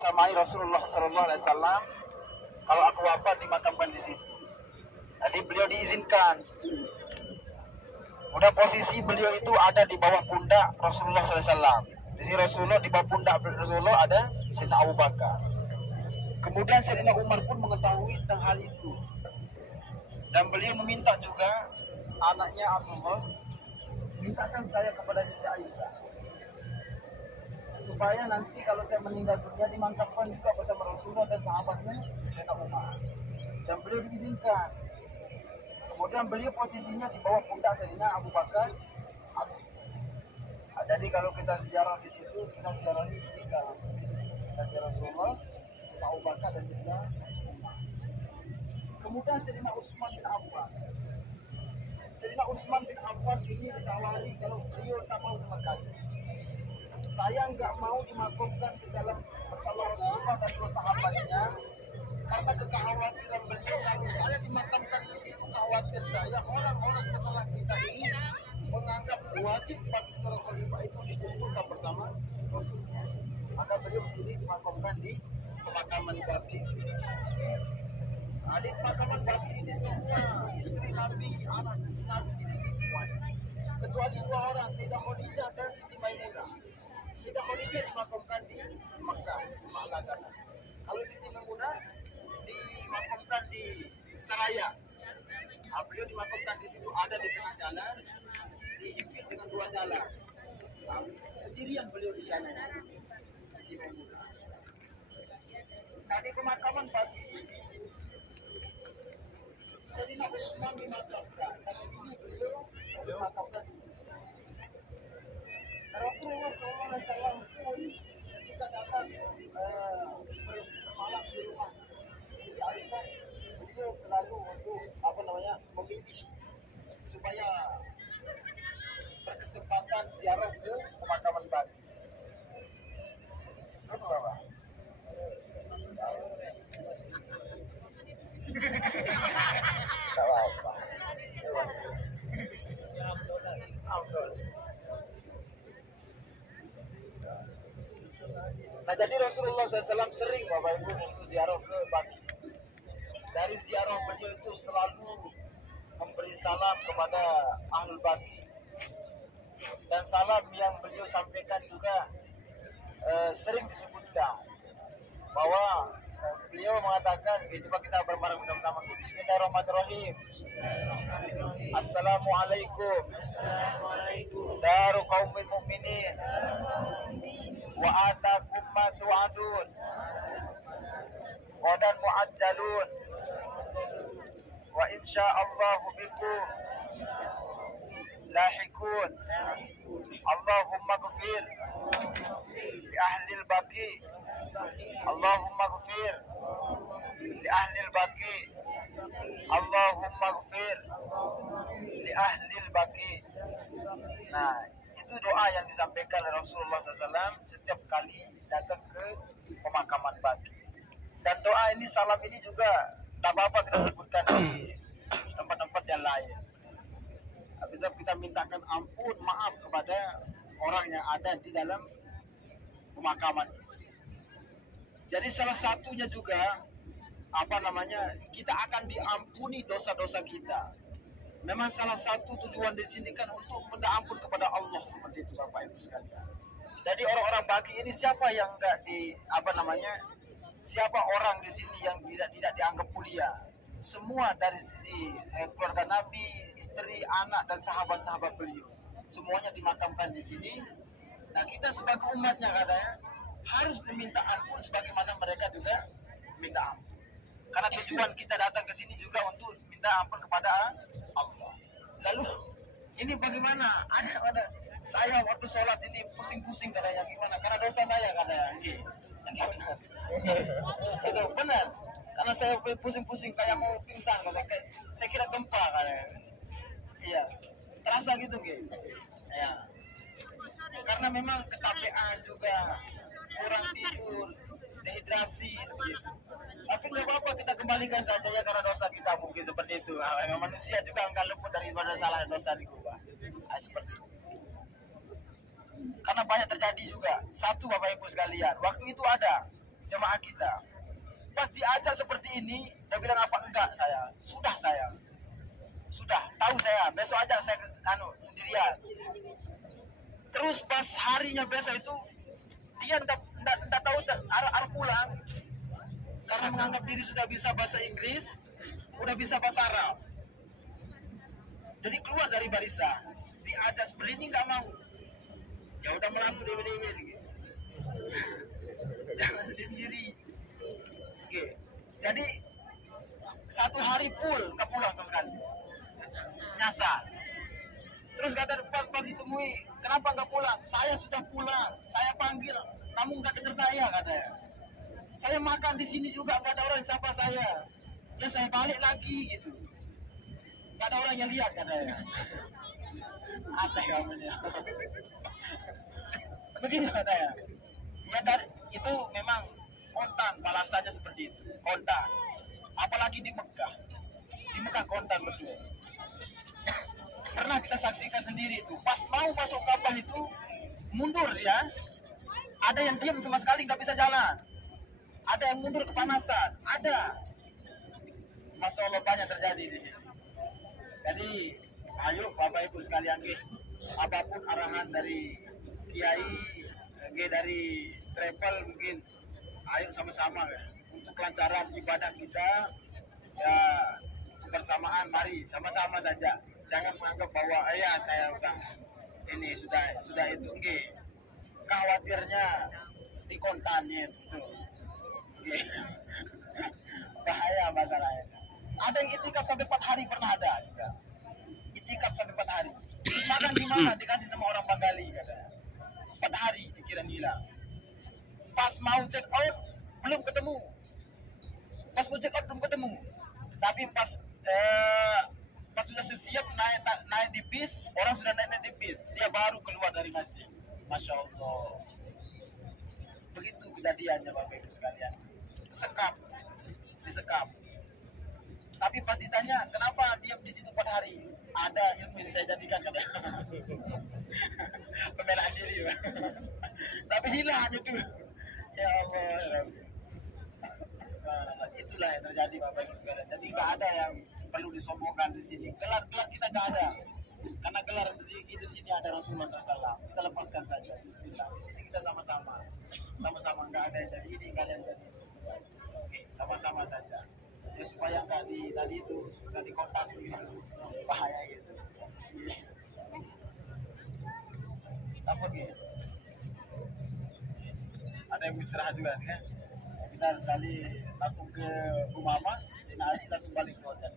Samai Rasulullah Sallallahu Alaihi Wasallam, kalau aku wafat dimakamkan di situ. Jadi beliau diizinkan. Udah posisi beliau itu ada di bawah pundak Rasulullah Sallallahu Alaihi Wasallam. Di sini Rasulullah, di bawah pundak Rasulullah ada Sayyidina Abu Bakar. Kemudian Sayyidina Umar pun mengetahui tentang hal itu. Dan beliau meminta juga anaknya Abdullah, mintakan saya kepada Siti Aisyah, supaya nanti kalau saya meninggal dunia dimakamkan juga bersama Rasulullah dan sahabatnya Sayyidina Umar. Dan beliau diizinkan. Kemudian beliau posisinya di bawah pundak Sayyidina Abu Bakar As-Siddiq. Jadi kalau kita ziarah di situ, kita ziarahi tiga. Kita ziarah Rasulullah, Sayyidina Abu Bakar dan Sayyidina Umar. Kemudian Sayyidina Utsman bin Affan. Sayyidina Utsman bin Affan ini ditawari kalau beliau tak mau sama sekali. Saya nggak mau dimakamkan di dalam bersama Rasulullah dan dua sahabatnya karena kekhawatiran beliau kalau saya dimakamkan di situ, khawatir saya orang-orang setelah kita ini menganggap wajib bagi seorang khalifah itu dikumpulkan bersama Rasulullah. Maka beliau memilih dimakamkan di pemakaman Baqi. Di pemakaman Baqi ini semua istri Nabi, anak Nabi di sini semuanya. Kecuali dua orang, Sayyidah Khadijah dan Siti Maimunah. Sayyidah Khadijah dimakamkan di Mekah, di Makkah sana. Kalau Siti Maimunah dimakamkan di Saraya. Beliau dimakamkan di situ, ada di tengah jalan, diimpit dengan dua jalan. Sendirian beliau di sana. Siti Maimunah. Nah, di pemakaman Baqi, Sayyidina Utsman dimakamkan, dan ini beliau dimakamkan di situ. Rasulullah SAW pun ketika datang bermalam di rumah Siti Aisyah, beliau selalu untuk memilih supaya berkesempatan ziarah ke pemakaman Baqi. Betul Bapak? Tak apa. Nah, jadi Rasulullah SAW sering Bapak Ibu untuk ziarah ke Baqi. Dari ziarah beliau itu selalu memberi salam kepada Ahlul Baqi. Dan salam yang beliau sampaikan juga sering disebutkan bahwa beliau mengatakan, coba kita bareng-bareng bersama-sama. Bismillahirrahmanirrahim. Assalamualaikum daru qaumil mu'minin wa atakum ma tu'adun wa dan mu'ajjalun wa insyaallahu bikum lahikun. Allahumma ghfir li ahlil Baqi. Allahumma ghfir li ahlil Baqi. Allahumma ghfir li ahlil Baqi. Nah, itu doa yang disampaikan oleh Rasulullah SAW setiap kali datang ke pemakaman Baqi. Dan doa ini, salam ini juga tak apa-apa kita sebutkan di tempat-tempat yang lain. Bisa kita mintakan ampun, maaf kepada orang yang ada di dalam pemakaman. Jadi salah satunya juga kita akan diampuni dosa-dosa kita. Memang salah satu tujuan di sini kan untuk minta ampun kepada Allah, seperti itu Bapak Ibu sekalian. Jadi orang-orang Baqi ini siapa yang enggak siapa orang di sini yang tidak dianggap mulia? Semua dari sisi keluarga Nabi, istri, anak dan sahabat-sahabat beliau, semuanya dimakamkan di sini. Nah, kita sebagai umatnya katanya harus meminta ampun sebagaimana mereka juga minta ampun. Karena tujuan kita datang ke sini juga untuk minta ampun kepada Allah. Lalu ini bagaimana? Ada saya waktu sholat ini pusing-pusing katanya, gimana? Karena dosa saya katanya. Itu benar. Karena saya pusing-pusing kayak mau pingsan katanya. Saya kira gempa katanya. Iya. Terasa gitu gitu. Ya. Karena memang kecapean juga, kurang tidur, dehidrasi seperti itu. Tapi nggak apa-apa, kita kembalikan saja ya, karena dosa kita mungkin seperti itu. Manusia juga enggak luput daripada salah dosa diubah. Seperti itu. Karena banyak terjadi juga. Satu Bapak Ibu sekalian, waktu itu ada jemaah kita. Pas diajak seperti ini, dia bilang apa enggak saya. Sudah, tahu saya. Besok aja saya sendirian. Terus pas harinya besok itu dia enggak tahu arah pulang karena menganggap diri sudah bisa bahasa Inggris, udah bisa bahasa Arab. Jadi keluar dari barisan, diajak seperti ini nggak mau. Ya udah melaku dewe gitu. Jangan sedih sendiri. Oke. Jadi satu hari full nggak pulang sama sekali. Nyasar. Terus kata pas ditemui, kenapa nggak pulang? Saya sudah pulang, saya panggil, namun nggak dengar saya katanya. Saya makan di sini juga nggak ada orang yang sapa saya. Ya saya balik lagi gitu. Nggak ada orang yang lihat katanya. Aneh namanya. Begini katanya. Ya itu memang kontan balasannya seperti itu. Kontan. Apalagi di Mekah. Di Mekah kontan betul. Pernah kita saksikan sendiri itu. Pas mau masuk kapal itu mundur ya. Ada yang diam sama sekali nggak bisa jalan. Ada yang mundur kepanasan. Ada. Masya Allah banyak terjadi di sini. Jadi ayo Bapak Ibu sekalian, apapun arahan dari Kiai, dari travel mungkin, ayo sama-sama untuk kelancaran ibadah kita ya, kebersamaan, mari sama-sama saja. Jangan menganggap bahwa ya saya udah ini sudah itu khawatirnya di kontannya itu bahaya masalahnya. Ada yang itikaf sampai 4 hari pernah ada juga. Itikaf sampai 4 hari. Makan di mana dikasih sama orang Bengali katanya. 4 hari dikira hilang. Pas mau check out belum ketemu. Pas mau check out belum ketemu. Tapi pas sudah siap naik di bis, orang sudah naik di bis, dia baru keluar dari masjid. Masya Allah. Begitu kejadiannya Bapak Ibu sekalian. Disekap. Tapi pas ditanya kenapa diam di situ 4 hari, ada ilmu yang saya jadikan katanya. Pembelaan diri. Tapi hilang itu. Ya Allah. Itulah yang terjadi Bapak Ibu sekalian. Jadi nggak ada yang perlu disombongkan di sini. Gelar kita nggak ada. Karena gelar itu di sini ada Rasulullah SAW. Kita lepaskan saja. Bismillah. Di sini kita sama-sama nggak ada yang jadi ini, nggak ada yang jadi itu. Oke, sama-sama saja. Ya, supaya nggak tadi itu nggak di kontak gitu, bahaya gitu. Apa gitu? Ada yang istirahat juga kan? Kita sekali langsung ke rumah Mama, sini langsung balik ke hotel.